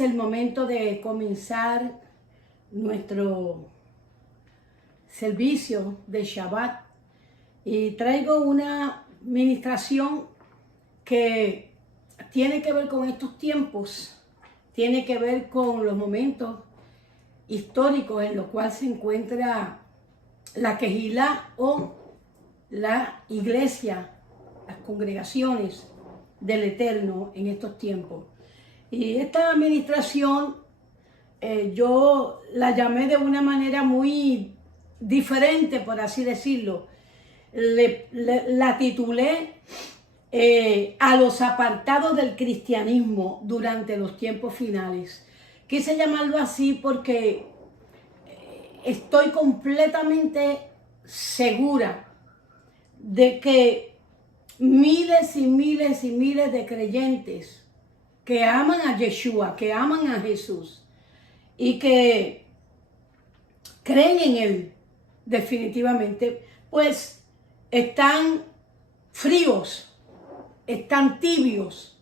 es el momento de comenzar nuestro servicio de Shabbat y traigo una ministración que tiene que ver con estos tiempos, tiene que ver con los momentos históricos en los cuales se encuentra la Kehilá o la iglesia, las congregaciones del Eterno en estos tiempos. Y esta administración yo la llamé de una manera muy diferente, por así decirlo. La titulé a los apartados del cristianismo durante los tiempos finales. Quise llamarlo así porque estoy completamente segura de que miles y miles y miles de creyentes que aman a Yeshua, que aman a Jesús y que creen en Él definitivamente, pues están fríos, están tibios,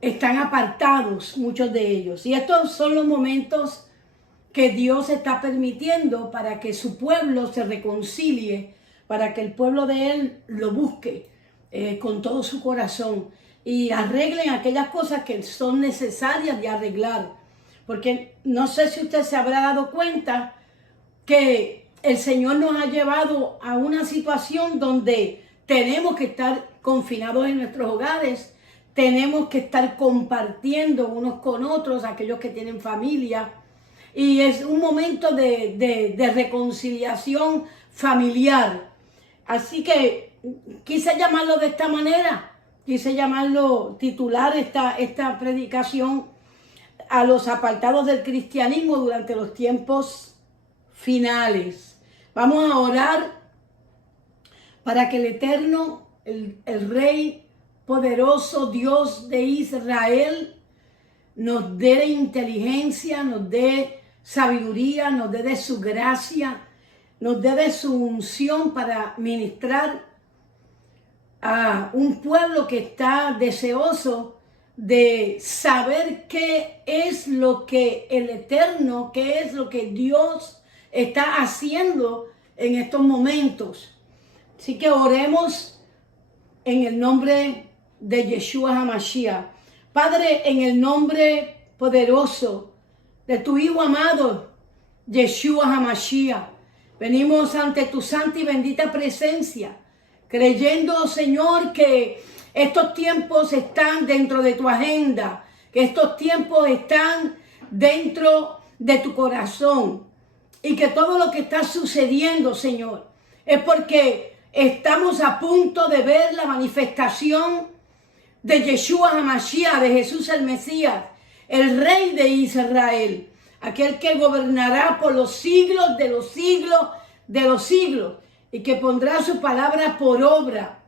están apartados muchos de ellos. Y estos son los momentos que Dios está permitiendo para que su pueblo se reconcilie, para que el pueblo de Él lo busque con todo su corazón y arreglen aquellas cosas que son necesarias de arreglar. Porque no sé si usted se habrá dado cuenta que el Señor nos ha llevado a una situación donde tenemos que estar confinados en nuestros hogares, tenemos que estar compartiendo unos con otros, aquellos que tienen familia, y es un momento de reconciliación familiar. Así que quise llamarlo de esta manera, quise llamarlo, titular esta predicación a los apartados del cristianismo durante los tiempos finales. Vamos a orar para que el Eterno, el Rey poderoso, Dios de Israel, nos dé inteligencia, nos dé sabiduría, nos dé de su gracia, nos dé de su unción para ministrar a un pueblo que está deseoso de saber qué es lo que el Eterno, qué es lo que Dios está haciendo en estos momentos. Así que oremos en el nombre de Yeshua HaMashiach. Padre, en el nombre poderoso de tu Hijo amado, Yeshua HaMashiach, venimos ante tu santa y bendita presencia, creyendo, Señor, que estos tiempos están dentro de tu agenda, que estos tiempos están dentro de tu corazón y que todo lo que está sucediendo, Señor, es porque estamos a punto de ver la manifestación de Yeshua HaMashiach, de Jesús el Mesías, el Rey de Israel, aquel que gobernará por los siglos de los siglos de los siglos y que pondrá su palabra por obra.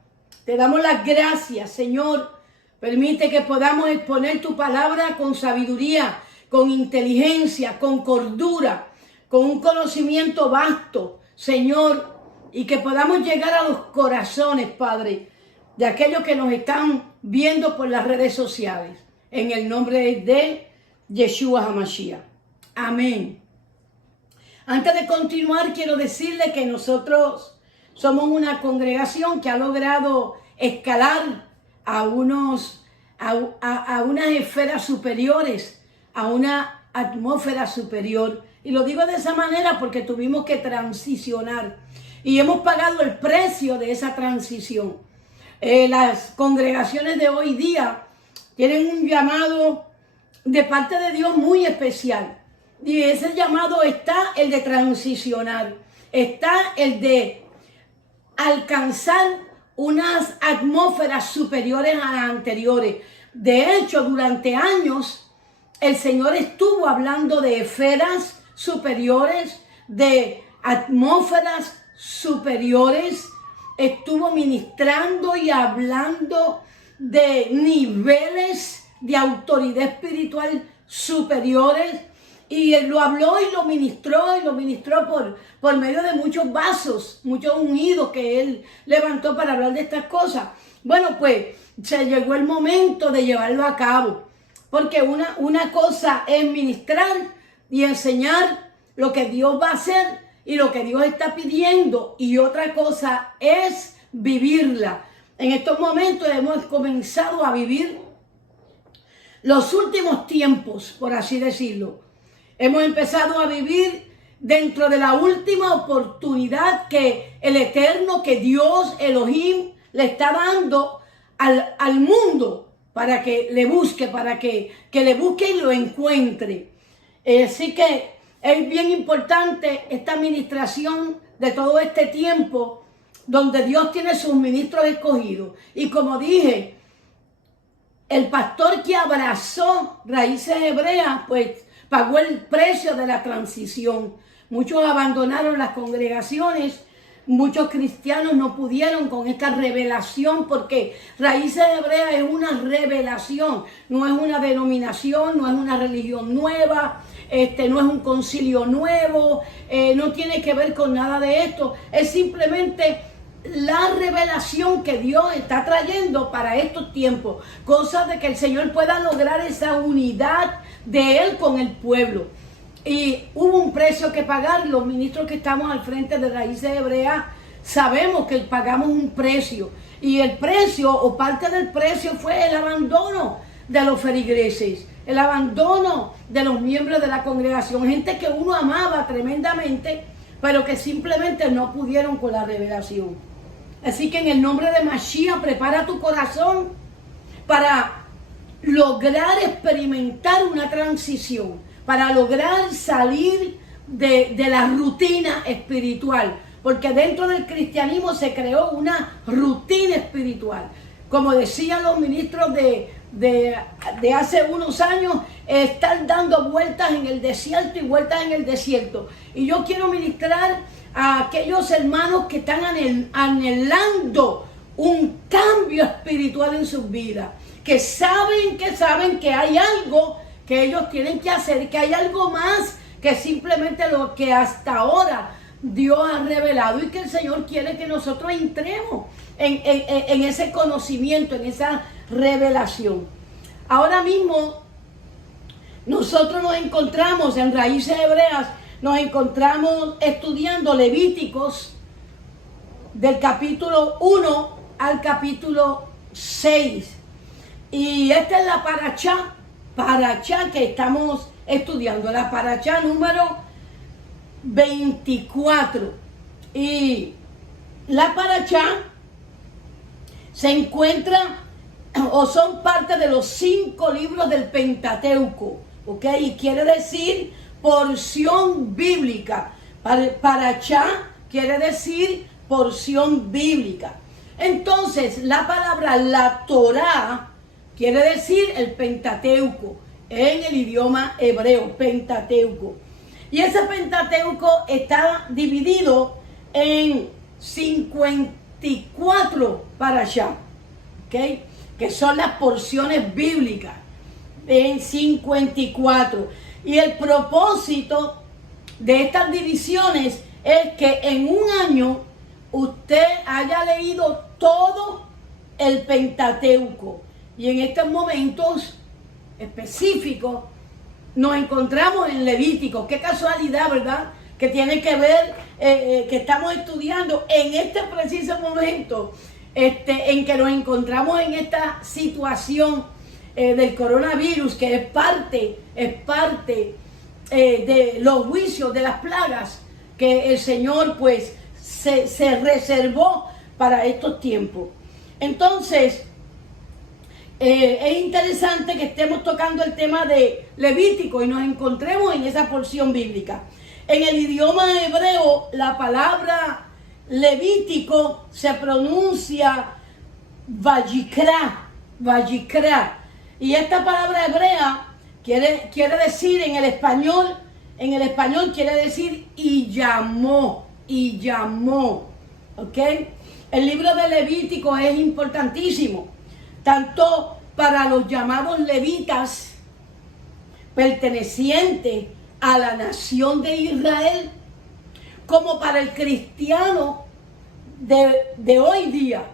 Te damos las gracias, Señor. Permite que podamos exponer tu palabra con sabiduría, con inteligencia, con cordura, con un conocimiento vasto, Señor, y que podamos llegar a los corazones, Padre, de aquellos que nos están viendo por las redes sociales. En el nombre de Yeshua HaMashiach. Amén. Antes de continuar, quiero decirle que nosotros somos una congregación que ha logrado escalar a unas esferas superiores, a una atmósfera superior. Y lo digo de esa manera porque tuvimos que transicionar y hemos pagado el precio de esa transición. Las congregaciones de hoy día tienen un llamado de parte de Dios muy especial. Y ese llamado está el de transicionar, está el de alcanzar unas atmósferas superiores a las anteriores. De hecho, durante años, el Señor estuvo hablando de esferas superiores, de atmósferas superiores, estuvo ministrando y hablando de niveles de autoridad espiritual superiores, y lo habló y lo ministró por medio de muchos vasos, muchos ungidos que él levantó para hablar de estas cosas. Bueno, pues se llegó el momento de llevarlo a cabo. Porque una cosa es ministrar y enseñar lo que Dios va a hacer y lo que Dios está pidiendo, y otra cosa es vivirla. En estos momentos hemos comenzado a vivir los últimos tiempos, por así decirlo. Hemos empezado a vivir dentro de la última oportunidad que el Eterno, que Dios, Elohim, le está dando al mundo para que le busque, para que le busque y lo encuentre. Así que es bien importante esta administración de todo este tiempo donde Dios tiene sus ministros escogidos. Y como dije, el pastor que abrazó Raíces Hebreas, pues pagó el precio de la transición. Muchos abandonaron las congregaciones, muchos cristianos no pudieron con esta revelación, porque Raíces Hebreas es una revelación, no es una denominación, no es una religión nueva, no es un concilio nuevo, no tiene que ver con nada de esto, es simplemente la revelación que Dios está trayendo para estos tiempos, cosa de que el Señor pueda lograr esa unidad de Él con el pueblo. Y hubo un precio que pagar. Los ministros que estamos al frente de Raíces Hebreas sabemos que pagamos un precio, y el precio o parte del precio fue el abandono de los feligreses, el abandono de los miembros de la congregación, gente que uno amaba tremendamente, pero que simplemente no pudieron con la revelación. Así que en el nombre de Mashiach, prepara tu corazón para lograr experimentar una transición, para lograr salir de la rutina espiritual, porque dentro del cristianismo se creó una rutina espiritual. Como decían los ministros de hace unos años, están dando vueltas en el desierto y vueltas en el desierto. Y yo quiero ministrar a aquellos hermanos que están anhelando un cambio espiritual en sus vidas, que saben que hay algo que ellos tienen que hacer, que hay algo más que simplemente lo que hasta ahora Dios ha revelado, y que el Señor quiere que nosotros entremos en ese conocimiento, en esa revelación. Ahora mismo nosotros nos encontramos en Raíces Hebreas, nos encontramos estudiando Levíticos del capítulo 1 al capítulo 6. Y esta es la parachá que estamos estudiando, la parachá número 24. Y la parachá se encuentra o son parte de los 5 libros del Pentateuco, ¿ok? Y quiere decir porción bíblica. Parachá quiere decir porción bíblica. Entonces, la palabra la Torá quiere decir el Pentateuco en el idioma hebreo, Pentateuco. Y ese Pentateuco está dividido en 54 parashá, ¿ok? Que son las porciones bíblicas, en 54. Y el propósito de estas divisiones es que en un año usted haya leído todo el Pentateuco. Y en estos momentos específicos nos encontramos en Levítico. Qué casualidad, ¿verdad? Que tiene que ver, que estamos estudiando en este preciso momento, en que nos encontramos en esta situación del coronavirus, que es parte de los juicios, de las plagas que el Señor pues se reservó para estos tiempos. Entonces, es interesante que estemos tocando el tema de Levítico y nos encontremos en esa porción bíblica. En el idioma hebreo, la palabra Levítico se pronuncia Vayikra. Y esta palabra hebrea quiere decir en el español quiere decir y llamó. ¿Ok? El libro de Levítico es importantísimo, tanto para los llamados levitas pertenecientes a la nación de Israel, como para el cristiano de hoy día.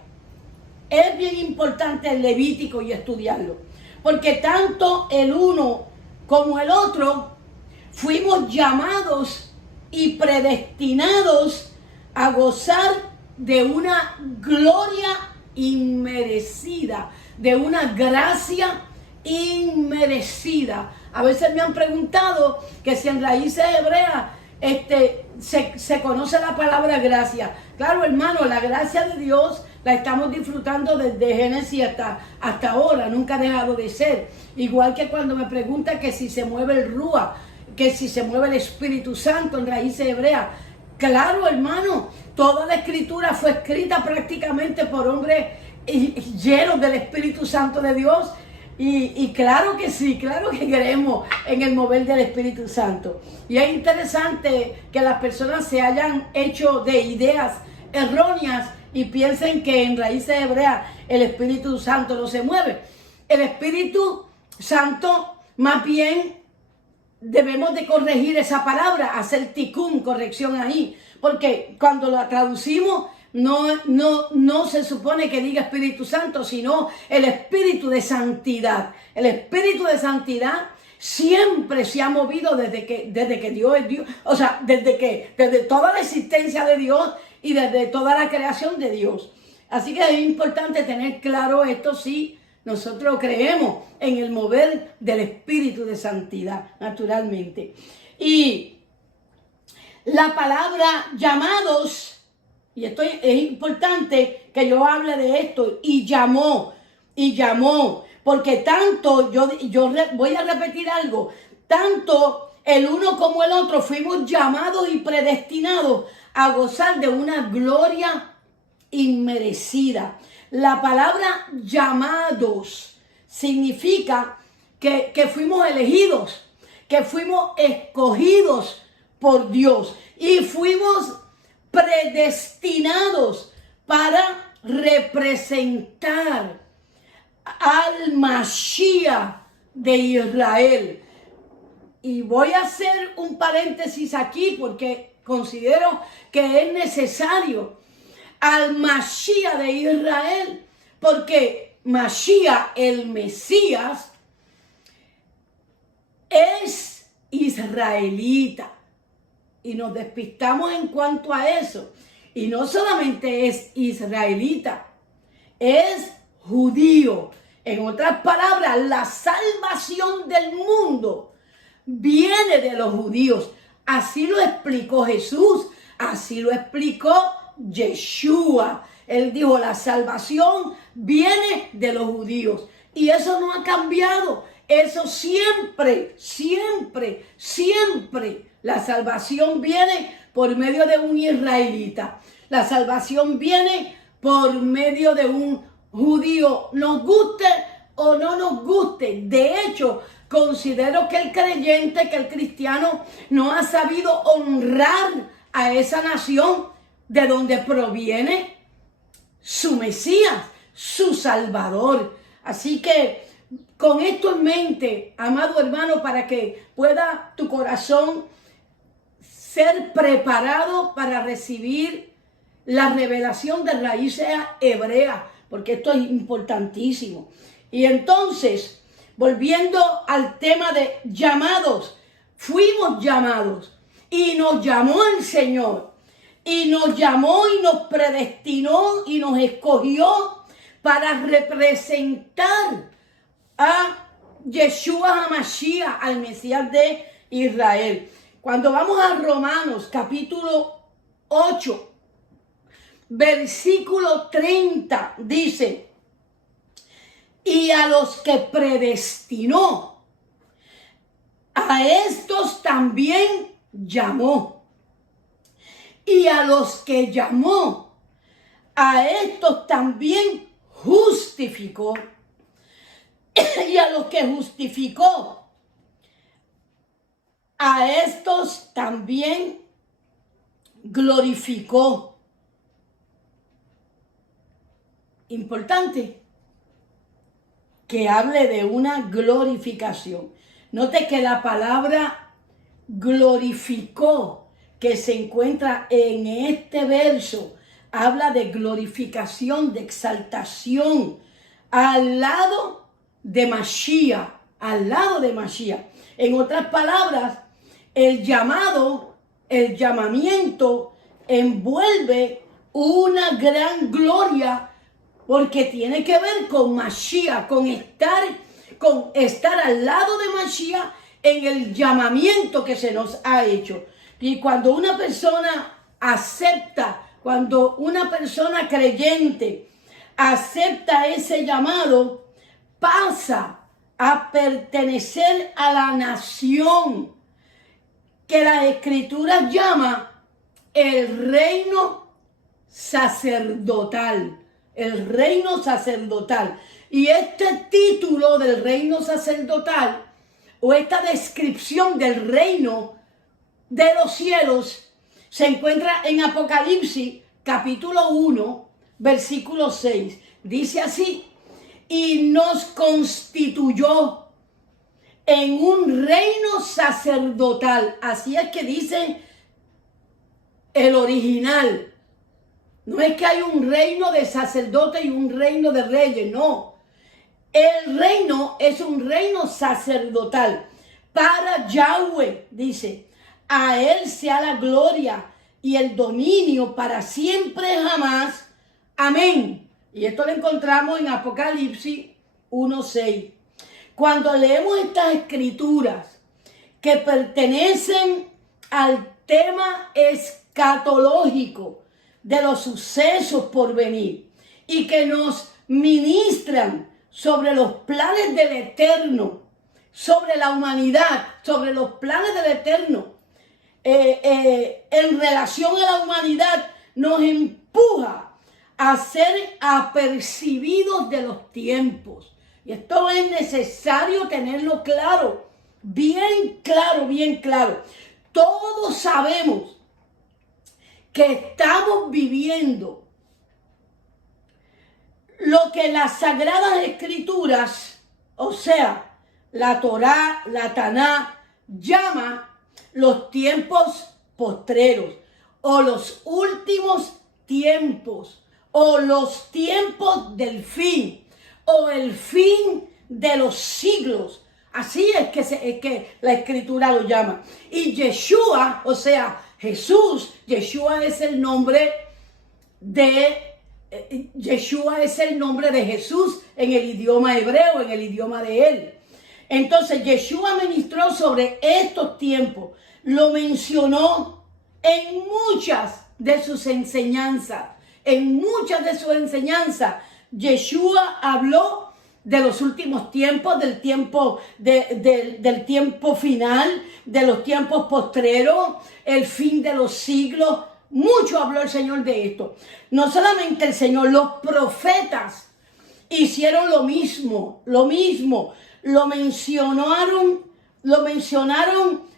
Es bien importante el Levítico y estudiarlo, porque tanto el uno como el otro fuimos llamados y predestinados a gozar de una gloria inmerecida, de una gracia inmerecida. A veces me han preguntado que si en raíces hebreas se conoce la palabra gracia. Claro, hermano, la gracia de Dios la estamos disfrutando desde Génesis hasta ahora, nunca ha dejado de ser. Igual que cuando me preguntan que si se mueve el Rúa, que si se mueve el Espíritu Santo en raíces hebreas. Claro, hermano, toda la escritura fue escrita prácticamente por hombres llenos del Espíritu Santo de Dios. Y claro que sí, claro que creemos en el mover del Espíritu Santo. Y es interesante que las personas se hayan hecho de ideas erróneas y piensen que en raíces hebreas el Espíritu Santo no se mueve. El Espíritu Santo, más bien, debemos de corregir esa palabra, hacer tikkun, corrección ahí. Porque cuando la traducimos, no se supone que diga Espíritu Santo, sino el Espíritu de Santidad. El Espíritu de Santidad siempre se ha movido desde que Dios es Dios, o sea, desde toda la existencia de Dios y desde toda la creación de Dios. Así que es importante tener claro esto si nosotros creemos en el mover del Espíritu de Santidad, naturalmente. Y la palabra llamados, y esto es importante que yo hable de esto, y llamó, porque tanto, yo voy a repetir algo, tanto el uno como el otro fuimos llamados y predestinados a gozar de una gloria inmerecida. La palabra llamados significa que fuimos elegidos, que fuimos escogidos por Dios y fuimos predestinados para representar al Mashiach de Israel. Y voy a hacer un paréntesis aquí porque considero que es necesario al Mashiach de Israel, porque Mashiach, el Mesías, es israelita. Y nos despistamos en cuanto a eso. Y no solamente es israelita, es judío. En otras palabras, la salvación del mundo viene de los judíos. Así lo explicó Jesús, así lo explicó Yeshua. Él dijo, la salvación viene de los judíos. Y eso no ha cambiado. Eso siempre, siempre, siempre. La salvación viene por medio de un israelita. La salvación viene por medio de un judío, nos guste o no nos guste. De hecho, considero que el creyente, que el cristiano, no ha sabido honrar a esa nación de donde proviene su Mesías, su Salvador. Así que con esto en mente, amado hermano, para que pueda tu corazón ser preparado para recibir la revelación de raíces hebreas, porque esto es importantísimo. Y entonces, volviendo al tema de llamados, fuimos llamados y nos llamó el Señor. Y nos llamó y nos predestinó y nos escogió para representar a Yeshua HaMashiach, al Mesías de Israel. Cuando vamos a Romanos capítulo 8, versículo 30, dice, y a los que predestinó, a estos también llamó. Y a los que llamó, a estos también justificó. Y a los que justificó, a estos también glorificó. Importante que hable de una glorificación. Note que la palabra glorificó, que se encuentra en este verso, habla de glorificación, de exaltación, al lado de Mashiach, al lado de Mashiach. En otras palabras, el llamamiento envuelve una gran gloria porque tiene que ver con Mashiach, con estar al lado de Mashiach en el llamamiento que se nos ha hecho. Y cuando una persona acepta, cuando una persona creyente acepta ese llamado, pasa a pertenecer a la nación que la Escritura llama el reino sacerdotal. El reino sacerdotal. Y este título del reino sacerdotal, o esta descripción del reino de los cielos, se encuentra en Apocalipsis capítulo 1, versículo 6. Dice así: y nos constituyó en un reino sacerdotal. Así es que dice el original. No es que hay un reino de sacerdotes y un reino de reyes, no. El reino es un reino sacerdotal para Yahweh, dice. A él sea la gloria y el dominio para siempre jamás. Amén. Y esto lo encontramos en Apocalipsis 1:6. Cuando leemos estas escrituras que pertenecen al tema escatológico de los sucesos por venir y que nos ministran sobre los planes del Eterno, sobre la humanidad, sobre los planes del Eterno, en relación a la humanidad, nos empuja a ser apercibidos de los tiempos. Y esto es necesario tenerlo claro, bien claro, bien claro. Todos sabemos que estamos viviendo lo que las Sagradas Escrituras, o sea, la Torá, la Taná, llama los tiempos postreros, o los últimos tiempos, o los tiempos del fin, o el fin de los siglos. Así es que la Escritura lo llama. Y Yeshua, o sea, Jesús, Yeshua es el nombre de Jesús en el idioma hebreo, en el idioma de él. Entonces Yeshua ministró sobre estos tiempos, lo mencionó en muchas de sus enseñanzas. Yeshua habló de los últimos tiempos, del tiempo final, de los tiempos postreros, el fin de los siglos. Mucho habló el Señor de esto. No solamente el Señor, los profetas hicieron lo mismo. Lo mencionaron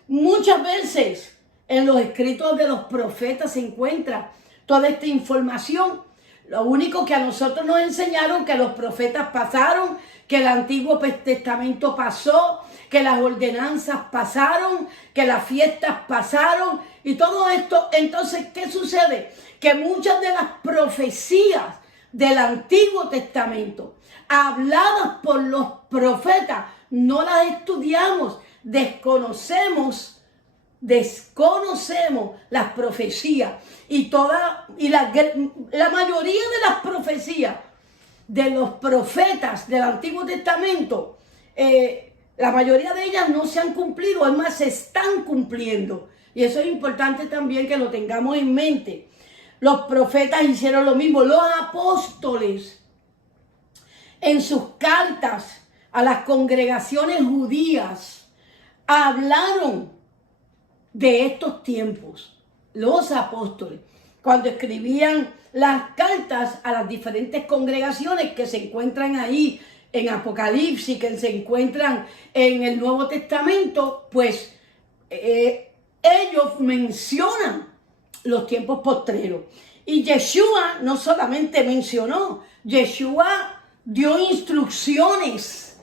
muchas veces. En los escritos de los profetas se encuentra toda esta información. Lo único que a nosotros nos enseñaron, que los profetas pasaron, que el Antiguo Testamento pasó, que las ordenanzas pasaron, que las fiestas pasaron y todo esto. Entonces, ¿qué sucede? Que muchas de las profecías del Antiguo Testamento, habladas por los profetas, no las estudiamos, desconocemos las profecías y la mayoría de las profecías de los profetas del Antiguo Testamento, la mayoría de ellas no se han cumplido, es más, se están cumpliendo. Y eso es importante también que lo tengamos en mente. Los profetas hicieron lo mismo. Los apóstoles, en sus cartas a las congregaciones judías, hablaron de estos tiempos. Los apóstoles, cuando escribían las cartas a las diferentes congregaciones que se encuentran ahí en Apocalipsis, que se encuentran en el Nuevo Testamento, pues ellos mencionan los tiempos postreros. Y Yeshua no solamente mencionó, Yeshua dio instrucciones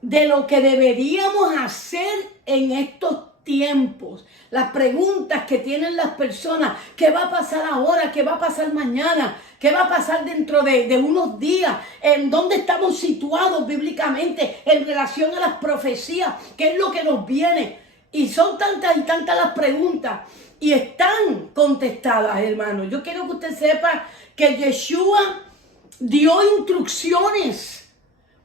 de lo que deberíamos hacer en estos tiempos, las preguntas que tienen las personas, ¿qué va a pasar ahora? ¿Qué va a pasar mañana? ¿Qué va a pasar dentro de unos días? ¿En dónde estamos situados bíblicamente en relación a las profecías? ¿Qué es lo que nos viene? Y son tantas y tantas las preguntas y están contestadas, hermanos. Yo quiero que usted sepa que Yeshua dio instrucciones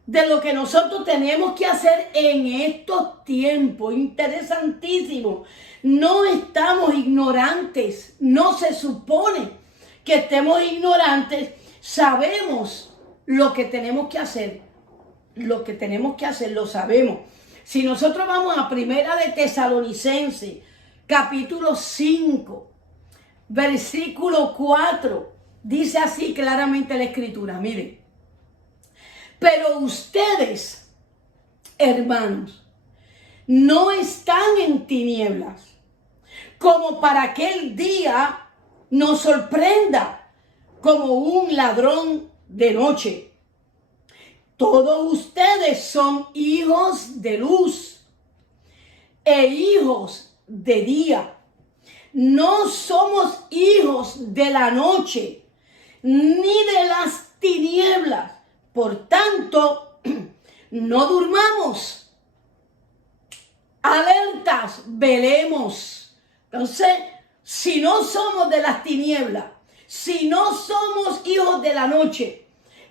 de lo que nosotros tenemos que hacer en estos tiempos. Interesantísimo. No estamos ignorantes. No se supone que estemos ignorantes. Sabemos lo que tenemos que hacer. Lo que tenemos que hacer lo sabemos. Si nosotros vamos a Primera de Tesalonicenses, capítulo 5, versículo 4, dice así claramente la Escritura. Miren. Pero ustedes, hermanos, no están en tinieblas, como para que el día nos sorprenda como un ladrón de noche. Todos ustedes son hijos de luz e hijos de día. No somos hijos de la noche, ni de las tinieblas. Por tanto, no durmamos, alertas, velemos. Entonces, si no somos de las tinieblas, si no somos hijos de la noche,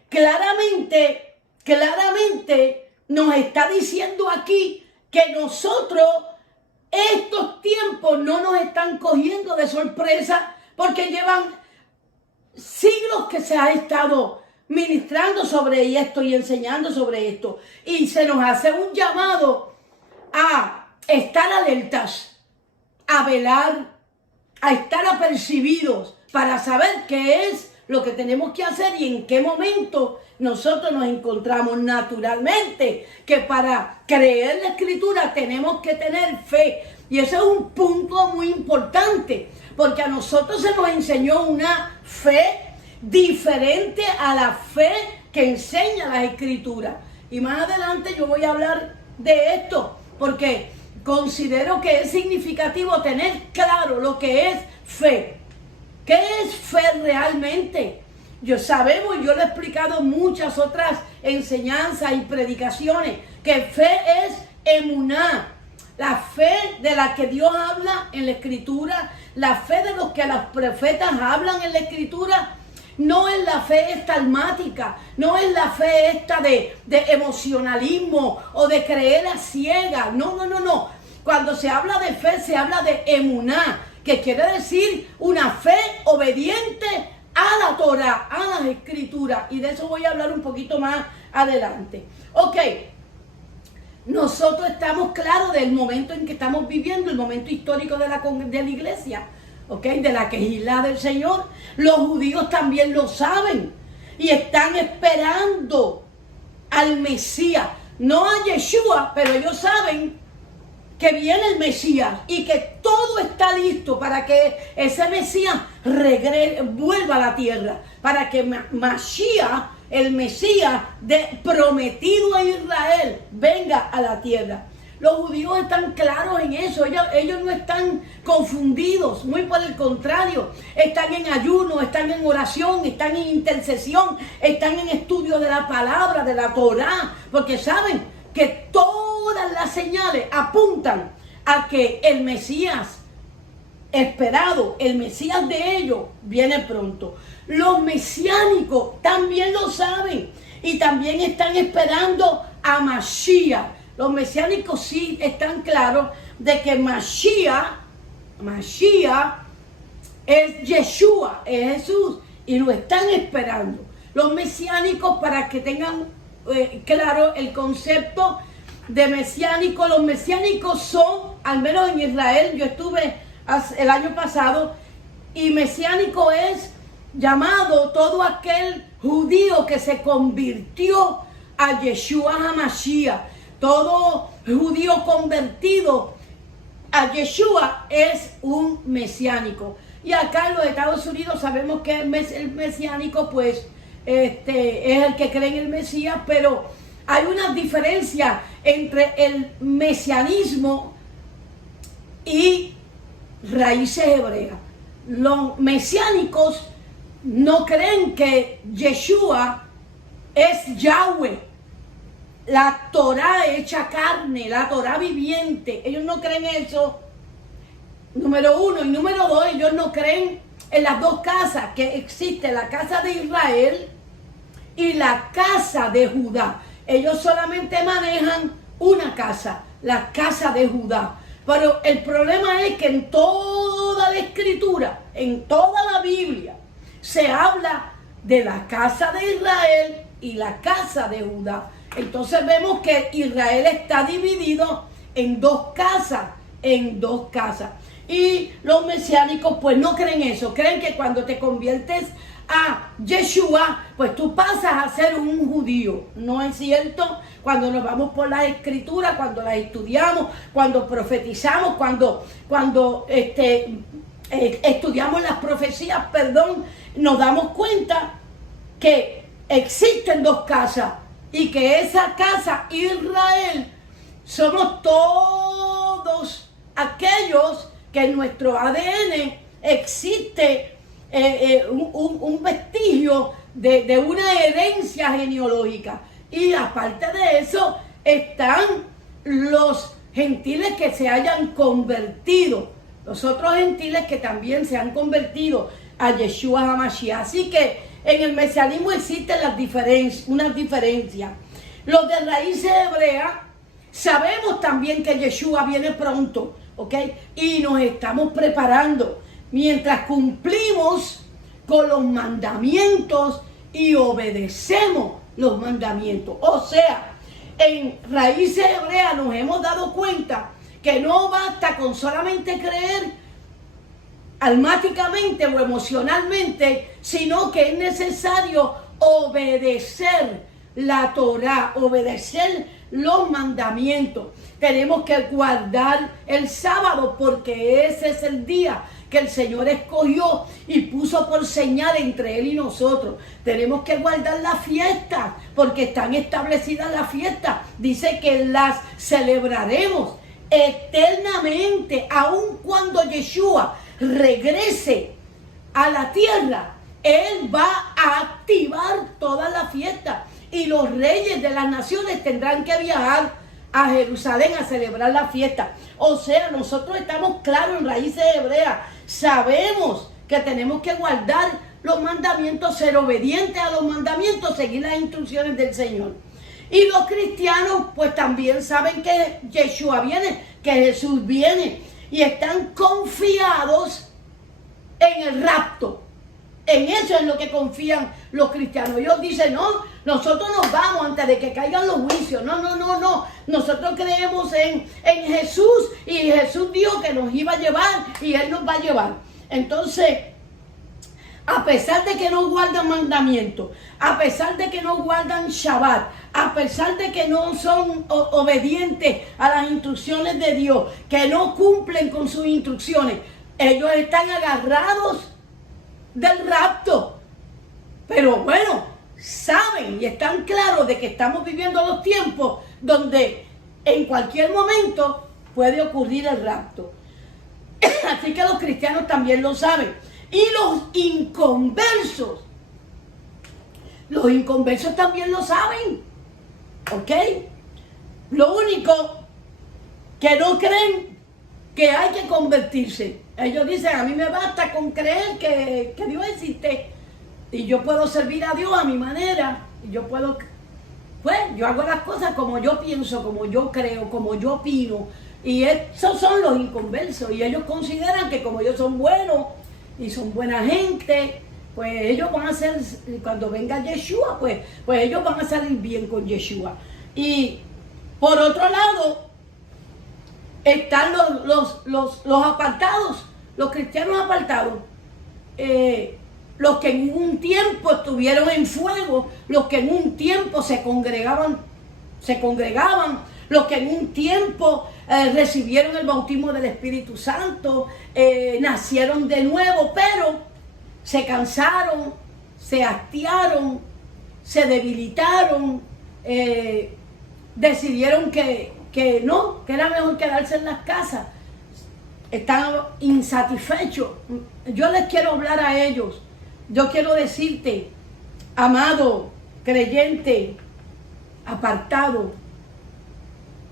claramente nos está diciendo aquí que nosotros, estos tiempos no nos están cogiendo de sorpresa porque llevan siglos que se ha estado ministrando sobre esto y enseñando sobre esto. Y se nos hace un llamado a estar alertas, a velar, a estar apercibidos para saber qué es lo que tenemos que hacer y en qué momento nosotros nos encontramos. Naturalmente que para creer la Escritura tenemos que tener fe. Y ese es un punto muy importante, porque a nosotros se nos enseñó una fe diferente a la fe que enseña la Escritura. Y más adelante yo voy a hablar de esto, porque considero que es significativo tener claro lo que es fe. ¿Qué es fe realmente? Yo lo he explicado en muchas otras enseñanzas y predicaciones, que fe es emuná, la fe de la que Dios habla en la Escritura, la fe de los que los profetas hablan en la Escritura. No es la fe esta almática, no es la fe esta de emocionalismo o de creer a ciegas. No. Cuando se habla de fe, se habla de emuná, que quiere decir una fe obediente a la Torah, a las Escrituras. Y de eso voy a hablar un poquito más adelante. Ok, nosotros estamos claros del momento en que estamos viviendo, el momento histórico de la iglesia. De la quejilá del Señor. Los judíos también lo saben y están esperando al Mesías, no a Yeshua, pero ellos saben que viene el Mesías y que todo está listo para que ese Mesías vuelva a la tierra, para que Mashiach, el Mesías prometido a Israel, venga a la tierra. Los judíos están claros en eso, ellos no están confundidos, muy por el contrario, están en ayuno, están en oración, están en intercesión, están en estudio de la palabra, de la Torá, porque saben que todas las señales apuntan a que el Mesías esperado, el Mesías de ellos, viene pronto. Los mesiánicos también lo saben y también están esperando a Mashiach. Los mesiánicos sí están claros de que Mashiach es Yeshua, es Jesús, y lo están esperando. Los mesiánicos, para que tengan claro el concepto de mesiánico, los mesiánicos son, al menos en Israel, yo estuve el año pasado, y mesiánico es llamado todo aquel judío que se convirtió a Yeshua HaMashiach. Todo judío convertido a Yeshua es un mesiánico. Y acá en los Estados Unidos sabemos que el mesiánico pues es el que cree en el Mesías, pero hay una diferencia entre el mesianismo y raíces hebreas. Los mesiánicos no creen que Yeshua es Yahweh, la Torah hecha carne, la Torah viviente. Ellos no creen eso, número uno. Y número dos, ellos no creen en las dos casas, que existe la casa de Israel y la casa de Judá. Ellos solamente manejan una casa, la casa de Judá. Pero el problema es que en toda la escritura, en toda la Biblia, se habla de la casa de Israel y la casa de Judá. Entonces vemos que Israel está dividido en dos casas, Y los mesiánicos pues no creen eso, creen que cuando te conviertes a Yeshua, pues tú pasas a ser un judío. No es cierto. Cuando nos vamos por las escrituras, cuando las estudiamos, cuando profetizamos, cuando estudiamos las profecías, nos damos cuenta que existen dos casas y que esa casa, Israel, somos todos aquellos que en nuestro ADN existe un vestigio de una herencia genealógica. Y aparte de eso, están los gentiles que se hayan convertido, los otros gentiles que también se han convertido a Yeshua HaMashiach. Así que en el mesianismo existen unas diferencias. Los de raíces hebreas, sabemos también que Yeshua viene pronto, ¿ok? Y nos estamos preparando mientras cumplimos con los mandamientos y obedecemos los mandamientos. O sea, en raíces hebreas nos hemos dado cuenta que no basta con solamente creer almáticamente o emocionalmente, sino que es necesario obedecer la Torah, obedecer los mandamientos. Tenemos que guardar el sábado porque ese es el día que el Señor escogió y puso por señal entre Él y nosotros. Tenemos que guardar las fiestas porque están establecidas las fiestas. Dice que las celebraremos eternamente, aun cuando Yeshua regrese a la tierra. Él va a activar todas las fiestas y los reyes de las naciones tendrán que viajar a Jerusalén a celebrar la fiesta. O sea, nosotros estamos claros en raíces hebreas, sabemos que tenemos que guardar los mandamientos, ser obedientes a los mandamientos, seguir las instrucciones del Señor. Y los cristianos pues también saben que Yeshua viene, que Jesús viene, y están confiados en el rapto. En eso es lo que confían los cristianos. Ellos dicen, no, nosotros nos vamos antes de que caigan los juicios. No. Nosotros creemos en Jesús y Jesús dijo que nos iba a llevar y Él nos va a llevar. Entonces, a pesar de que no guardan mandamientos, a pesar de que no guardan Shabbat, a pesar de que no son obedientes a las instrucciones de Dios, que no cumplen con sus instrucciones, ellos están agarrados del rapto. Pero bueno, saben y están claros de que estamos viviendo los tiempos donde en cualquier momento puede ocurrir el rapto. Así que los cristianos también lo saben. Y los inconversos también lo saben, ¿ok? Lo único que no creen que hay que convertirse. Ellos dicen, a mí me basta con creer que Dios existe y yo puedo servir a Dios a mi manera y yo puedo, pues yo hago las cosas como yo pienso, como yo creo, como yo opino, y esos son los inconversos. Y ellos consideran que como ellos son buenos y son buena gente, pues ellos van a ser, cuando venga Yeshua, pues ellos van a salir bien con Yeshua. Y por otro lado están los apartados, los cristianos apartados, los que en un tiempo estuvieron en fuego, los que en un tiempo se congregaban, los que en un tiempo recibieron el bautismo del Espíritu Santo, nacieron de nuevo, pero se cansaron, se hastiaron, se debilitaron, decidieron que no, que era mejor quedarse en las casas. están insatisfechos. Yo les quiero hablar a ellos. Yo quiero decirte, amado, creyente, apartado,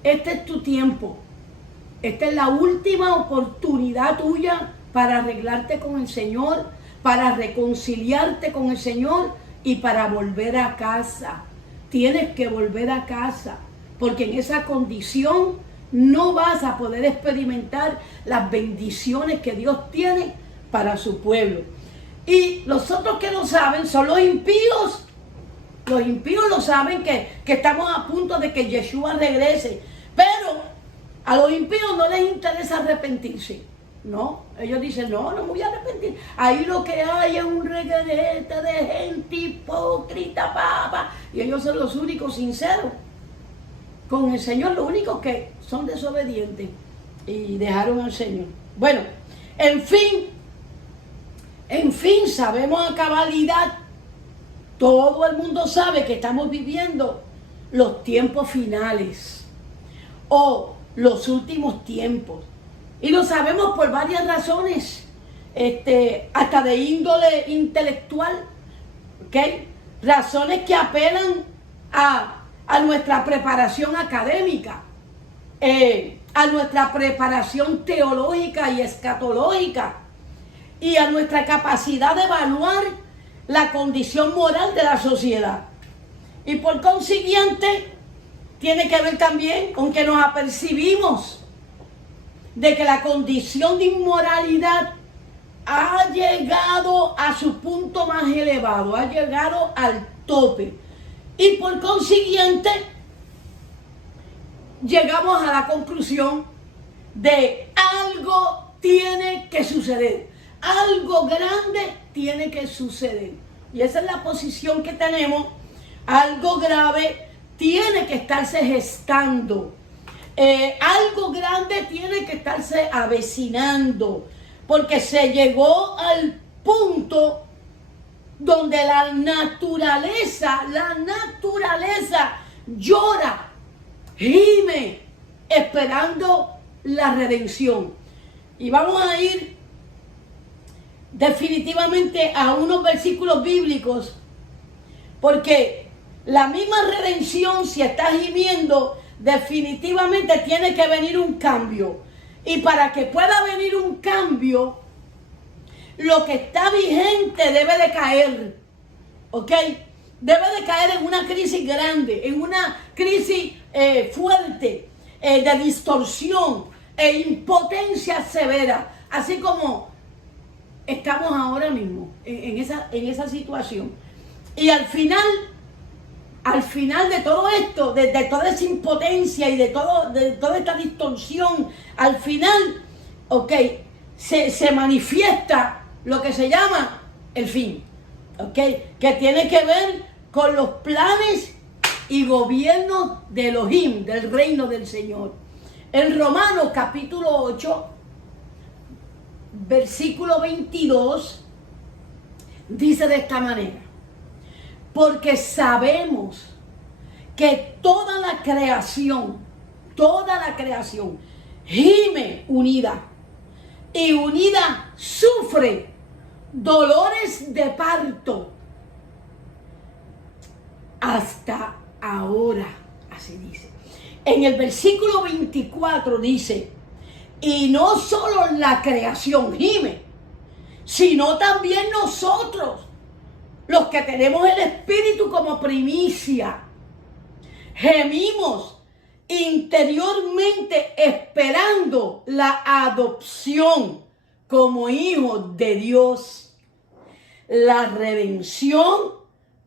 este es tu tiempo. Esta es la última oportunidad tuya para arreglarte con el Señor, para reconciliarte con el Señor y para volver a casa. Tienes que volver a casa, porque en esa condición no vas a poder experimentar las bendiciones que Dios tiene para su pueblo. Y los otros que lo saben son los impíos. Los impíos lo saben que estamos a punto de que Yeshua regrese. Pero a los impíos no les interesa arrepentirse. No, ellos dicen, no me voy a arrepentir. Ahí lo que hay es un reguerete de gente hipócrita, papa. Y ellos son los únicos sinceros con el Señor, los únicos que son desobedientes y dejaron al Señor. Bueno, en fin, sabemos a cabalidad, todo el mundo sabe que estamos viviendo los tiempos finales o los últimos tiempos. Y lo sabemos por varias razones, hasta de índole intelectual, ¿ok? Razones que apelan a nuestra preparación académica, a nuestra preparación teológica y escatológica, y a nuestra capacidad de evaluar la condición moral de la sociedad. Y por consiguiente, tiene que ver también con que nos apercibimos de que la condición de inmoralidad ha llegado a su punto más elevado, ha llegado al tope. Y por consiguiente, llegamos a la conclusión de algo tiene que suceder. Algo grande tiene que suceder. Y esa es la posición que tenemos. Algo grave tiene que estarse gestando. Algo grande tiene que estarse avecinando. Porque se llegó al punto donde la naturaleza llora, gime, esperando la redención. Y vamos a ir definitivamente a unos versículos bíblicos, porque la misma redención, si está gimiendo, definitivamente tiene que venir un cambio. Y para que pueda venir un cambio, lo que está vigente debe de caer, ¿ok? Debe de caer en una crisis grande, en una crisis fuerte, de distorsión e impotencia severa, así como estamos ahora mismo en esa situación. Y al final de todo esto, de toda esa impotencia y de toda esta distorsión, al final, ok, se manifiesta lo que se llama el fin, ok, que tiene que ver con los planes y gobierno de Elohim, del reino del Señor. En Romanos capítulo 8, versículo 22, dice de esta manera: porque sabemos que toda la creación gime unida, y unida sufre dolores de parto hasta ahora, así dice. En el versículo 24 dice: y no solo la creación gime, sino también nosotros, los que tenemos el Espíritu como primicia, gemimos interiormente esperando la adopción como hijos de Dios, la redención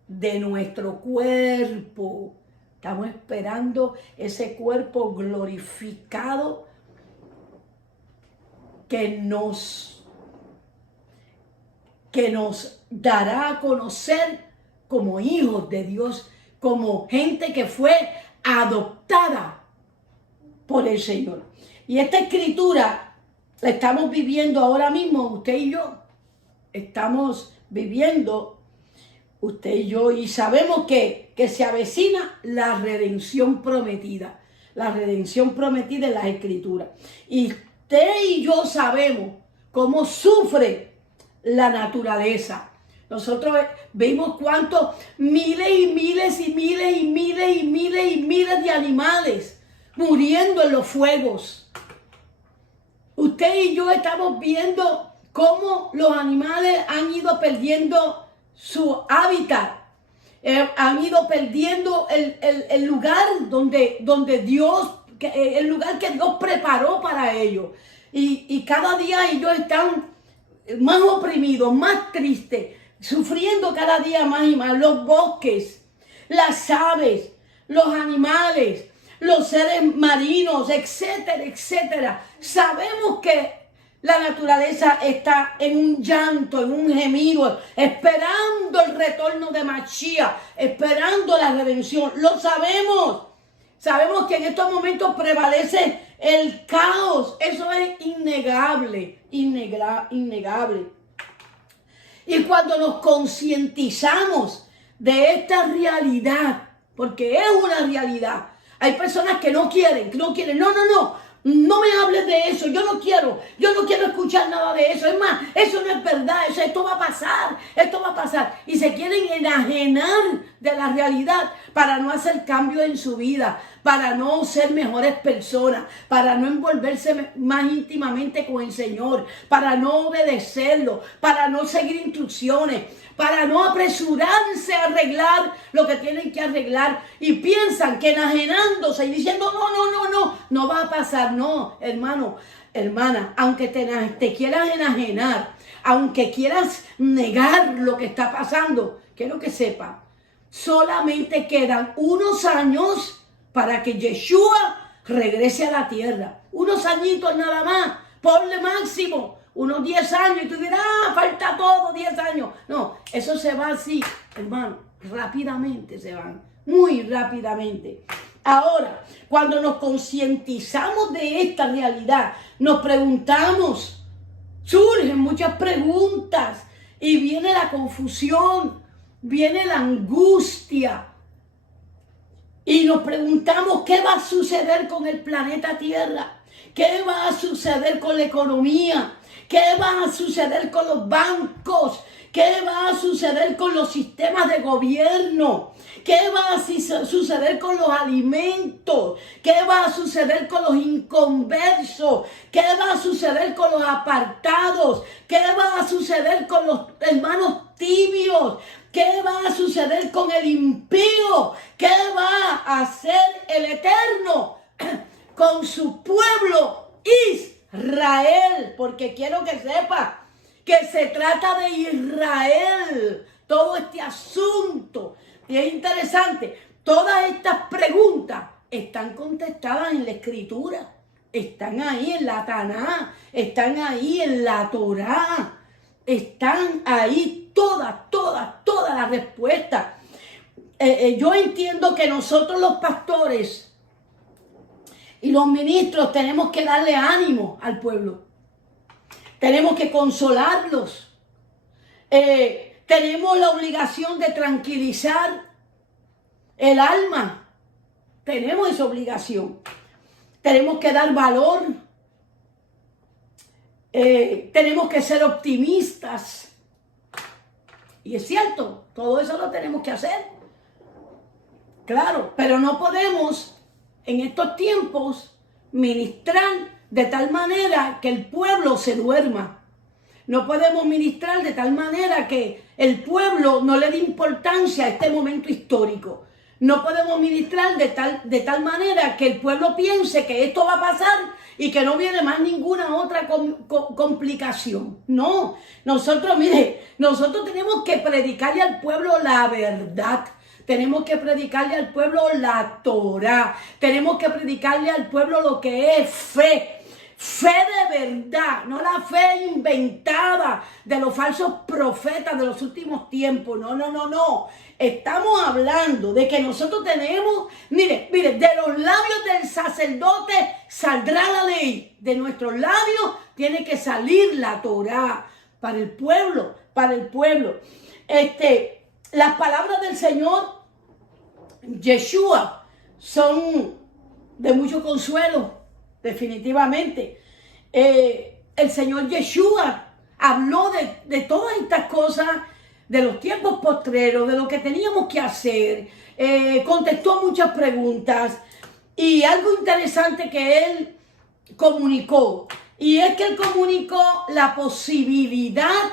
de nuestro cuerpo. Estamos esperando ese cuerpo glorificado que nos dará a conocer como hijos de Dios, como gente que fue adoptada por el Señor. Y esta escritura la estamos viviendo ahora mismo, usted y yo. Estamos viviendo, usted y yo, y sabemos que se avecina la redención prometida. La redención prometida en las escrituras. Y usted y yo sabemos cómo sufre la naturaleza. Nosotros vimos cuántos miles y miles y miles y miles y miles y miles de animales muriendo en los fuegos. Usted y yo estamos viendo cómo los animales han ido perdiendo su hábitat, han ido perdiendo el lugar donde Dios, el lugar que Dios preparó para ellos. Y cada día ellos están más oprimidos, más tristes, sufriendo cada día más y más. Los bosques, las aves, los animales, los seres marinos, etcétera, etcétera. Sabemos que la naturaleza está en un llanto, en un gemido, esperando el retorno de Mashiach, esperando la redención. Lo sabemos. Sabemos que en estos momentos prevalece el caos. Eso es innegable, innegable. Y cuando nos concientizamos de esta realidad, porque es una realidad, hay personas que no quieren, no me hables de eso, yo no quiero escuchar nada de eso, es más, eso no es verdad, esto va a pasar, y se quieren enajenar de la realidad para no hacer cambios en su vida, para no ser mejores personas, para no envolverse más íntimamente con el Señor, para no obedecerlo, para no seguir instrucciones, para no apresurarse a arreglar lo que tienen que arreglar, y piensan que enajenándose y diciendo no va a pasar. No, hermano, hermana, aunque te quieras enajenar, aunque quieras negar lo que está pasando, quiero que sepa, solamente quedan unos años para que Yeshua regrese a la tierra. Unos añitos nada más, ponle máximo unos 10 años, y tú dirás, falta todo, 10 años. No, eso se va así, hermano, rápidamente se van, muy rápidamente. Ahora, cuando nos concientizamos de esta realidad, nos preguntamos, surgen muchas preguntas, y viene la confusión, viene la angustia, y nos preguntamos qué va a suceder con el planeta Tierra, qué va a suceder con la economía, qué va a suceder con los bancos, qué va a suceder con los sistemas de gobierno, qué va a suceder con los alimentos, qué va a suceder con los inconversos, qué va a suceder con los apartados, qué va a suceder con los hermanos tibios, qué va a suceder con el impío, qué va a hacer el Eterno con su pueblo Israel, porque quiero que sepa que se trata de Israel, todo este asunto. Y es interesante, todas estas preguntas están contestadas en la Escritura, están ahí en la Taná, están ahí en la Torá, están ahí todas las respuestas. Yo entiendo que nosotros los pastores y los ministros tenemos que darle ánimo al pueblo. Tenemos que consolarlos. Tenemos la obligación de tranquilizar el alma. Tenemos esa obligación. Tenemos que dar valor. Tenemos que ser optimistas. Y es cierto, todo eso lo tenemos que hacer. Claro, pero no podemos en estos tiempos ministrar de tal manera que el pueblo se duerma. No podemos ministrar de tal manera que el pueblo no le dé importancia a este momento histórico. No podemos ministrar de tal manera que el pueblo piense que esto va a pasar y que no viene más ninguna otra complicación. No, nosotros tenemos que predicarle al pueblo la verdad. Tenemos que predicarle al pueblo la Torá. Tenemos que predicarle al pueblo lo que es fe. Fe de verdad, no la fe inventada de los falsos profetas de los últimos tiempos. No. Estamos hablando de que nosotros tenemos, mire, de los labios del sacerdote saldrá la ley. De nuestros labios tiene que salir la Torá para el pueblo, Las palabras del Señor, Yeshua, son de mucho consuelo, definitivamente. el Señor Yeshua habló de todas estas cosas, de los tiempos postreros, de lo que teníamos que hacer, contestó muchas preguntas y algo interesante que él comunicó, y es que él comunicó la posibilidad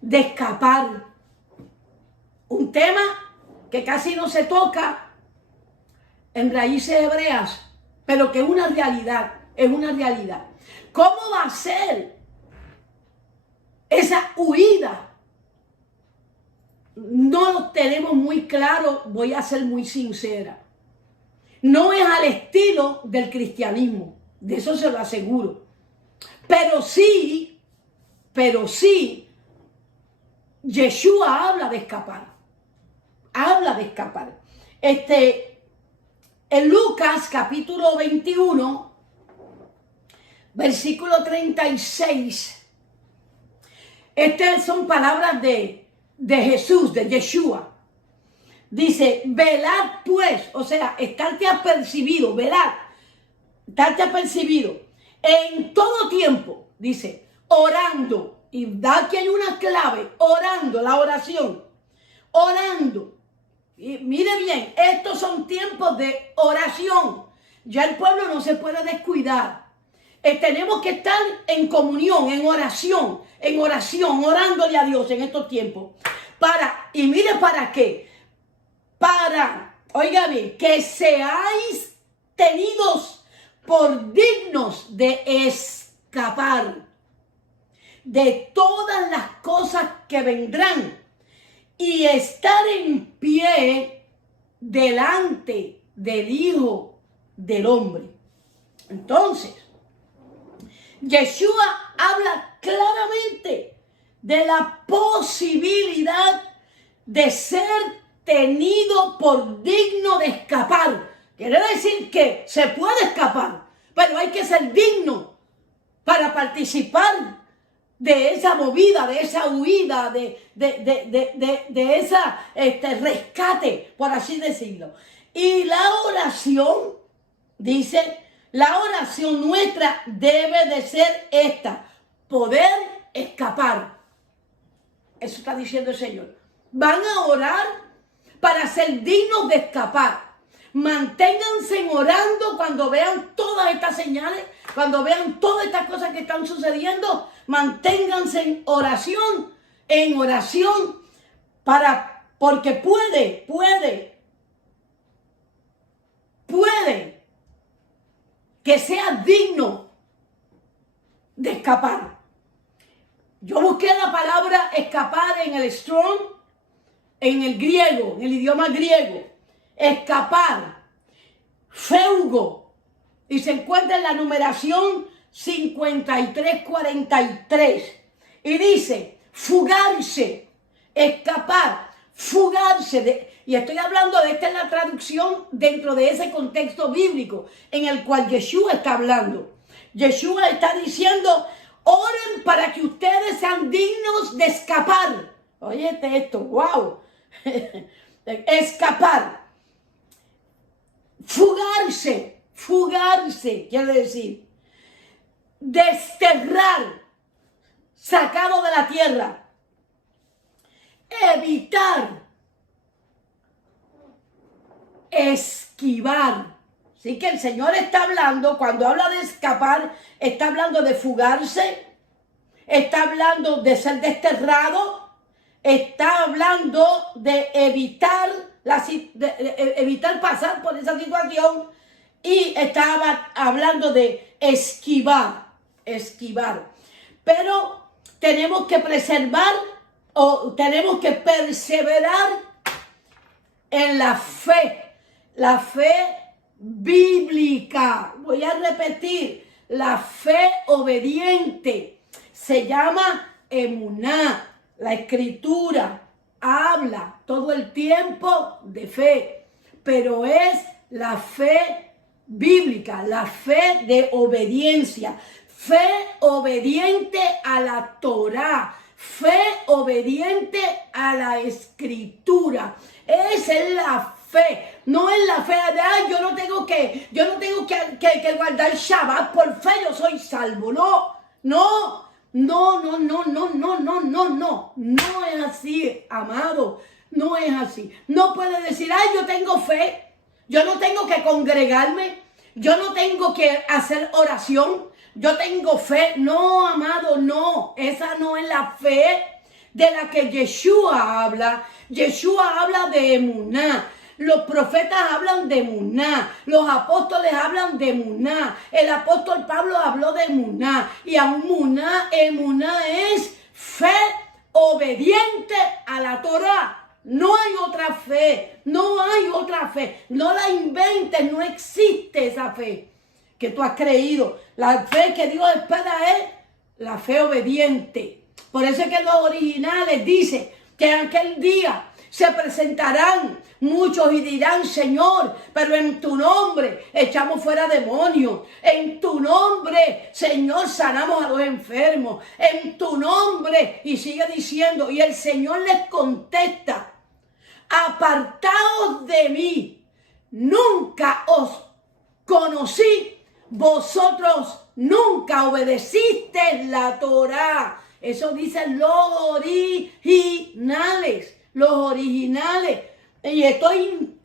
de escapar. Un tema que casi no se toca en raíces hebreas, pero que es una realidad, ¿Cómo va a ser esa huida? No lo tenemos muy claro, voy a ser muy sincera. No es al estilo del cristianismo, de eso se lo aseguro. Pero sí, Yeshua habla de escapar. En Lucas capítulo 21, versículo 36, estas son palabras de Jesús, de Yeshua. Dice, velad pues, o sea, estarte apercibido, velad, estarte apercibido en todo tiempo, dice, orando. Y da que hay una clave, orando, la oración, orando. Y mire bien, estos son tiempos de oración. Ya el pueblo no se puede descuidar. Tenemos que estar en comunión, en oración, orándole a Dios en estos tiempos. Y mire para qué. Oiga bien, que seáis tenidos por dignos de escapar de todas las cosas que vendrán y estar en pie delante del Hijo del Hombre. Entonces, Yeshua habla claramente de la posibilidad de ser tenido por digno de escapar. Quiere decir que se puede escapar, pero hay que ser digno para participar de esa movida, de esa huida, de esa rescate, por así decirlo. Y la oración, dice, la oración nuestra debe de ser esta, poder escapar. Eso está diciendo el Señor. Van a orar para ser dignos de escapar. Manténganse orando cuando vean todas estas señales, cuando vean todas estas cosas que están sucediendo. Manténganse en oración, porque puede que sea digno de escapar. Yo busqué la palabra escapar en el Strong, en el griego, en el idioma griego. Escapar, feugo, y se encuentra en la numeración 5343, y dice fugarse, escapar, fugarse, y estoy hablando de esta es la traducción dentro de ese contexto bíblico en el cual Yeshua está hablando. Yeshua está diciendo, oren para que ustedes sean dignos de escapar. Óyete esto, wow. Escapar. Fugarse, quiere decir desterrar, sacado de la tierra, evitar, esquivar. Así que el Señor está hablando, cuando habla de escapar, está hablando de fugarse, está hablando de ser desterrado, está hablando de evitar pasar por esa situación, y estaba hablando de esquivar. Pero tenemos que preservar o tenemos que perseverar en la fe bíblica. Voy a repetir, la fe obediente se llama emuná. La escritura habla todo el tiempo de fe, pero es la fe bíblica, la fe de obediencia, fe obediente a la Torá, fe obediente a la escritura. Esa es la fe. No es la fe de, ay, yo no tengo que guardar Shabbat, por fe yo soy salvo. No es así, amado. No es así. No puede decir, ay, yo tengo fe. Yo no tengo que congregarme. Yo no tengo que hacer oración. Yo tengo fe. No, amado, no. Esa no es la fe de la que Yeshua habla. Yeshua habla de emuná. Los profetas hablan de emuná. Los apóstoles hablan de emuná. El apóstol Pablo habló de emuná. Y emuná es fe obediente a la Torá. No hay otra fe. No hay otra fe. No la inventes. No existe esa fe que tú has creído. La fe que Dios espera es la fe obediente. Por eso es que los originales dicen que en aquel día se presentarán muchos y dirán, Señor, pero en tu nombre echamos fuera demonios. En tu nombre, Señor, sanamos a los enfermos. En tu nombre, y sigue diciendo, y el Señor les contesta, apartaos de mí, nunca os conocí, vosotros nunca obedecisteis la Torá. Eso dicen los originales. Los originales. Y esto hay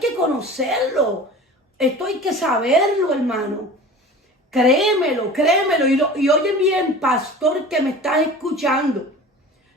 que conocerlo. Esto hay que saberlo, hermano. Créemelo. Y oye bien, pastor que me estás escuchando.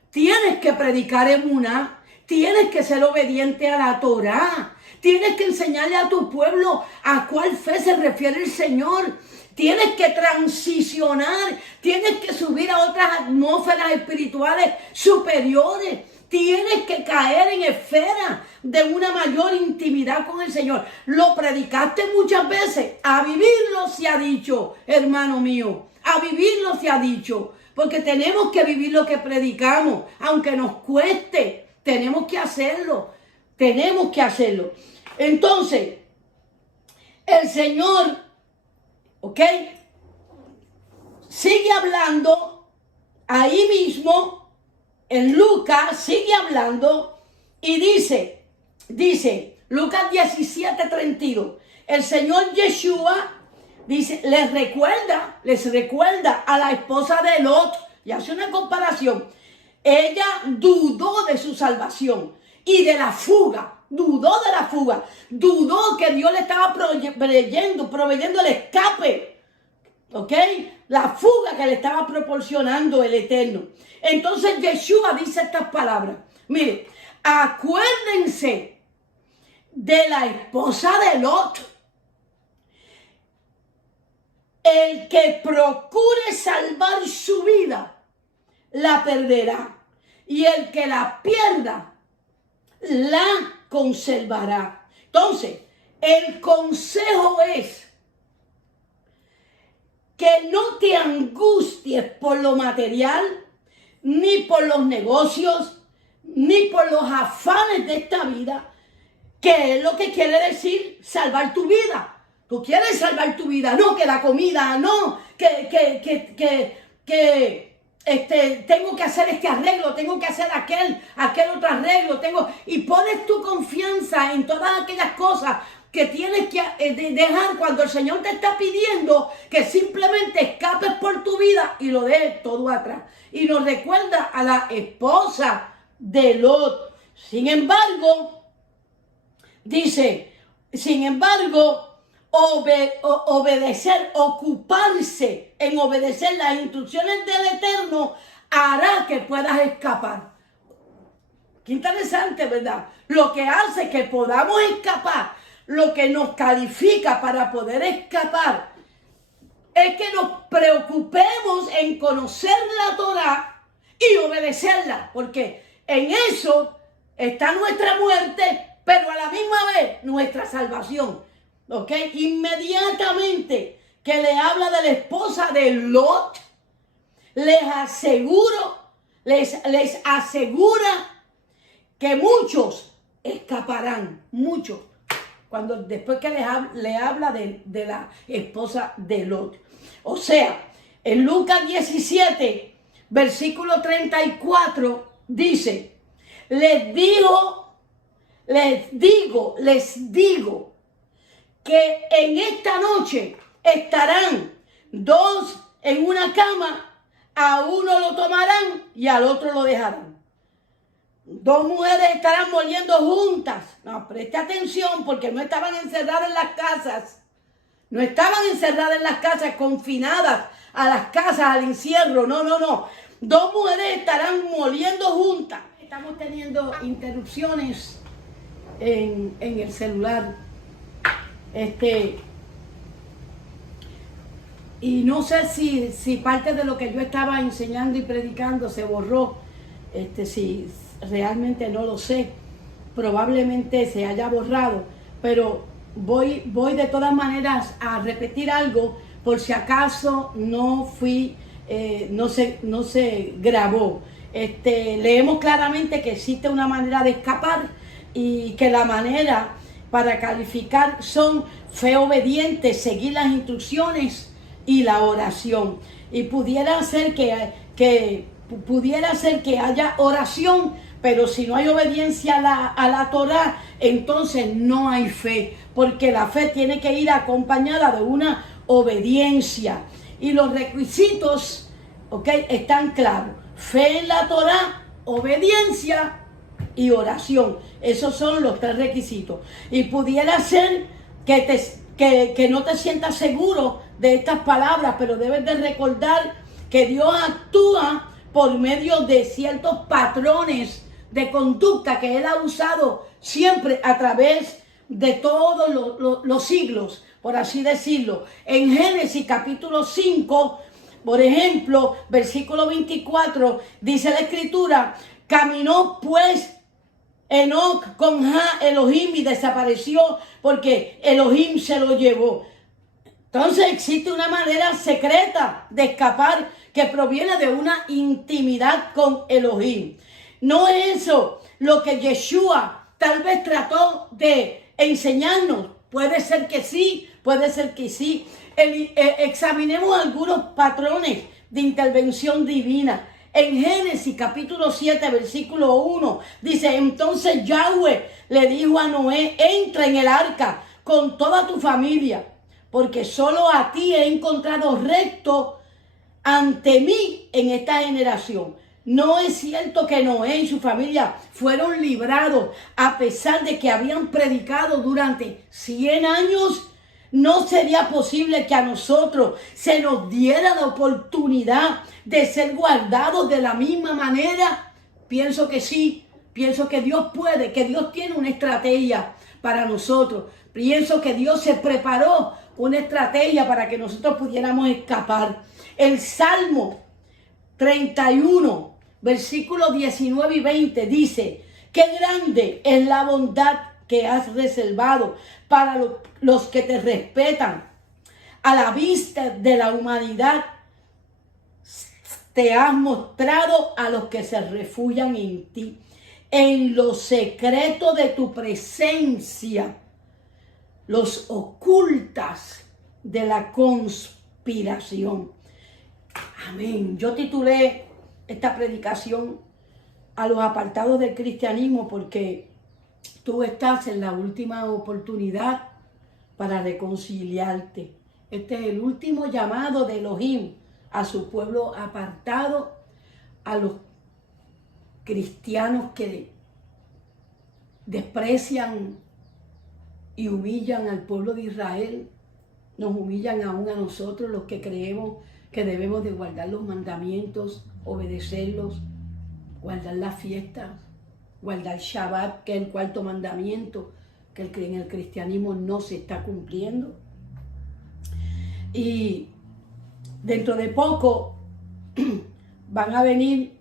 Tienes que predicar emuná. Tienes que ser obediente a la Torá. Tienes que enseñarle a tu pueblo a cuál fe se refiere el Señor. Tienes que transicionar, tienes que subir a otras atmósferas espirituales superiores. Tienes que caer en esferas de una mayor intimidad con el Señor. Lo predicaste muchas veces. A vivirlo se ha dicho, hermano mío. A vivirlo se ha dicho. Porque tenemos que vivir lo que predicamos. Aunque nos cueste, tenemos que hacerlo. Tenemos que hacerlo. Entonces, el Señor, ¿ok? Sigue hablando ahí mismo, en Lucas, sigue hablando y dice, Lucas 17:32, el Señor Yeshua dice, les recuerda a la esposa de Lot, y hace una comparación. Ella dudó de su salvación y de la fuga. Dudó que Dios le estaba proveyendo el escape, ¿ok? La fuga que le estaba proporcionando el Eterno. Entonces Yeshua dice estas palabras. Mire, acuérdense de la esposa de Lot. El que procure salvar su vida, la perderá. Y el que la pierda, la conservará. Entonces, el consejo es que no te angusties por lo material, ni por los negocios, ni por los afanes de esta vida, que es lo que quiere decir salvar tu vida. Tú quieres salvar tu vida, no que la comida, no tengo que hacer este arreglo, tengo que hacer aquel otro arreglo, y pones tu confianza en todas aquellas cosas que tienes que dejar cuando el Señor te está pidiendo que simplemente escapes por tu vida y lo dejes todo atrás. Y nos recuerda a la esposa de Lot. Sin embargo, ocuparse en obedecer las instrucciones del Eterno hará que puedas escapar. Qué interesante, ¿verdad? Lo que hace que podamos escapar, lo que nos califica para poder escapar, es que nos preocupemos en conocer la Torá y obedecerla, porque en eso está nuestra muerte, pero a la misma vez nuestra salvación. ¿Ok? Inmediatamente que le habla de la esposa de Lot, les asegura que muchos escaparán, muchos, después que le habla de la esposa de Lot. O sea, en Lucas 17, versículo 34, dice, les dijo les digo que en esta noche estarán dos en una cama, a uno lo tomarán y al otro lo dejarán. Dos mujeres estarán moliendo juntas. No, preste atención, porque no estaban encerradas en las casas. No estaban encerradas en las casas, confinadas a las casas, al encierro. No, no, no. Dos mujeres estarán moliendo juntas. Estamos teniendo interrupciones en el celular. Y no sé si parte de lo que yo estaba enseñando y predicando se borró. Si realmente no lo sé. Probablemente se haya borrado. Pero voy de todas maneras a repetir algo por si acaso no se grabó. Leemos claramente que existe una manera de escapar y que la manera para calificar son fe obediente, seguir las instrucciones y la oración. Y pudiera ser que haya oración, pero si no hay obediencia a la Torá, entonces no hay fe, porque la fe tiene que ir acompañada de una obediencia. Y los requisitos, están claros: fe en la Torá, obediencia y oración. Esos son los tres requisitos. Y pudiera ser que no te sientas seguro de estas palabras, pero debes de recordar que Dios actúa por medio de ciertos patrones de conducta que Él ha usado siempre a través de todos los siglos, por así decirlo. En Génesis capítulo 5, por ejemplo, versículo 24, dice la Escritura: caminó pues Enoc con Elohim y desapareció porque Elohim se lo llevó. Entonces existe una manera secreta de escapar que proviene de una intimidad con Elohim. No es eso lo que Yeshua tal vez trató de enseñarnos. Puede ser que sí, puede ser que sí. Examinemos algunos patrones de intervención divina. En Génesis capítulo 7, versículo 1, dice: entonces Yahweh le dijo a Noé: entra en el arca con toda tu familia, porque solo a ti he encontrado recto ante mí en esta generación. No es cierto que Noé y su familia fueron librados a pesar de que habían predicado durante 100 años. ¿No sería posible que a nosotros se nos diera la oportunidad de ser guardados de la misma manera? Pienso que sí, pienso que Dios puede, que Dios tiene una estrategia para nosotros. Pienso que Dios se preparó una estrategia para que nosotros pudiéramos escapar. El Salmo 31, versículos 19 y 20 dice: qué grande es la bondad que has reservado para los que te respetan. A la vista de la humanidad te has mostrado a los que se refugian en ti. En lo secreto de tu presencia los ocultas de la conspiración. Amén. Yo titulé esta predicación a los apartados del cristianismo porque tú estás en la última oportunidad para reconciliarte. Este es el último llamado de Elohim a su pueblo apartado, a los cristianos que desprecian y humillan al pueblo de Israel. Nos humillan aún a nosotros, los que creemos que debemos de guardar los mandamientos, obedecerlos, guardar las fiestas, guardar Shabbat, que es el cuarto mandamiento, que en el cristianismo no se está cumpliendo. Y dentro de poco van a venir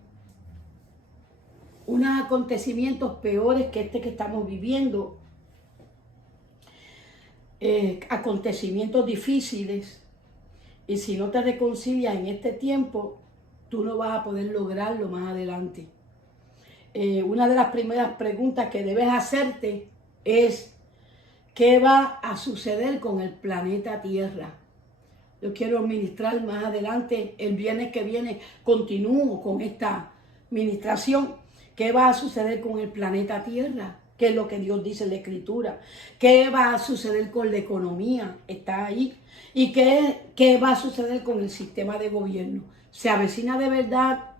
unos acontecimientos peores que este que estamos viviendo, acontecimientos difíciles, y si no te reconcilias en este tiempo, tú no vas a poder lograrlo más adelante. Una de las primeras preguntas que debes hacerte es: ¿qué va a suceder con el planeta Tierra? Yo quiero ministrar más adelante, el viernes que viene continúo con esta ministración. ¿Qué va a suceder con el planeta Tierra? qué es lo que Dios dice en la Escritura, qué va a suceder con la economía, está ahí, y qué va a suceder con el sistema de gobierno. ¿Se avecina de verdad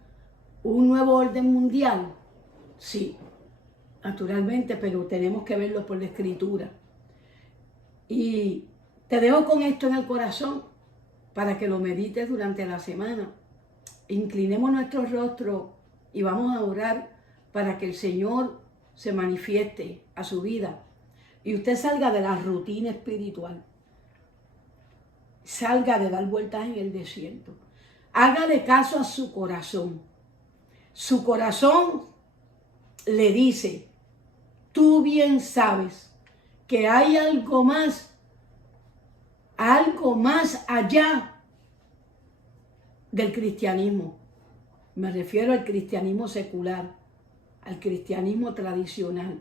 un nuevo orden mundial? Sí, naturalmente, pero tenemos que verlo por la Escritura. Y te dejo con esto en el corazón para que lo medites durante la semana. Inclinemos nuestro rostro y vamos a orar para que el Señor se manifieste a su vida y usted salga de la rutina espiritual, salga de dar vueltas en el desierto. Hágale caso a su corazón. Su corazón le dice, tú bien sabes que hay algo más allá del cristianismo. Me refiero al cristianismo secular, al cristianismo tradicional.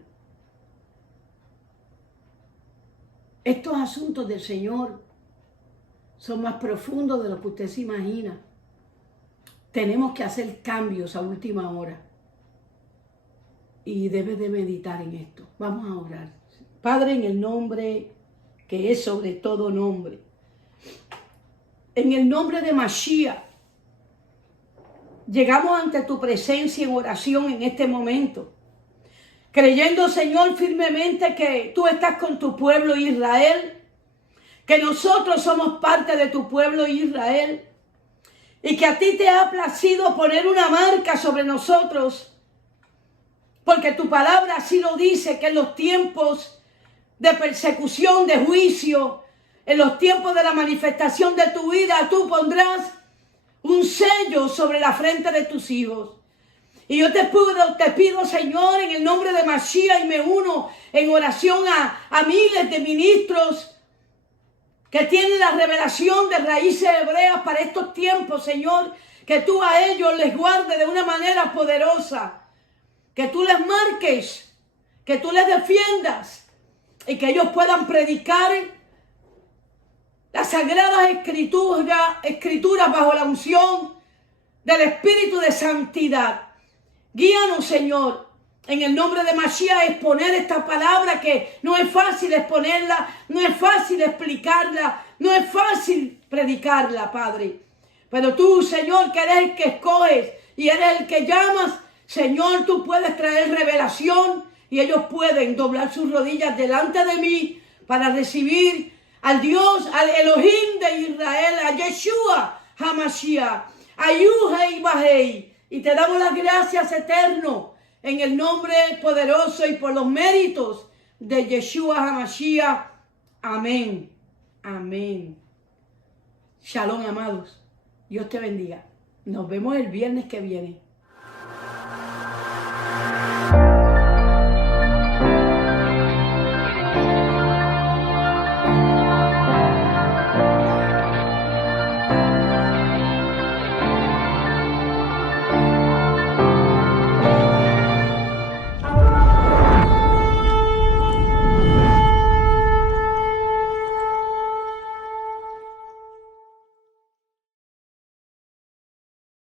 Estos asuntos del Señor son más profundos de lo que usted se imagina. Tenemos que hacer cambios a última hora. Y debe de meditar en esto. Vamos a orar. Padre, en el nombre que es sobre todo nombre, en el nombre de Mashiach, llegamos ante tu presencia en oración en este momento, creyendo, Señor, firmemente que tú estás con tu pueblo Israel, que nosotros somos parte de tu pueblo Israel, y que a ti te ha placido poner una marca sobre nosotros, porque tu palabra así lo dice, que en los tiempos de persecución, de juicio, en los tiempos de la manifestación de tu vida, tú pondrás un sello sobre la frente de tus hijos. Y yo te pido, Señor, en el nombre de Mashiach, y me uno en oración a miles de ministros que tienen la revelación de raíces hebreas para estos tiempos, Señor, que tú a ellos les guardes de una manera poderosa, que tú les marques, que tú les defiendas y que ellos puedan predicar las sagradas escrituras bajo la unción del Espíritu de Santidad. Guíanos, Señor, en el nombre de Mashiach, a exponer esta palabra que no es fácil exponerla, no es fácil explicarla, no es fácil predicarla, Padre. Pero tú, Señor, que eres el que escoges y eres el que llamas, Señor, tú puedes traer revelación y ellos pueden doblar sus rodillas delante de mí para recibir al Dios, al Elohim de Israel, a Yeshua HaMashiach, a Yuhei Bahei. Y te damos las gracias, eterno, en el nombre poderoso y por los méritos de Yeshua HaMashiach. Amén. Amén. Shalom, amados. Dios te bendiga. Nos vemos el viernes que viene.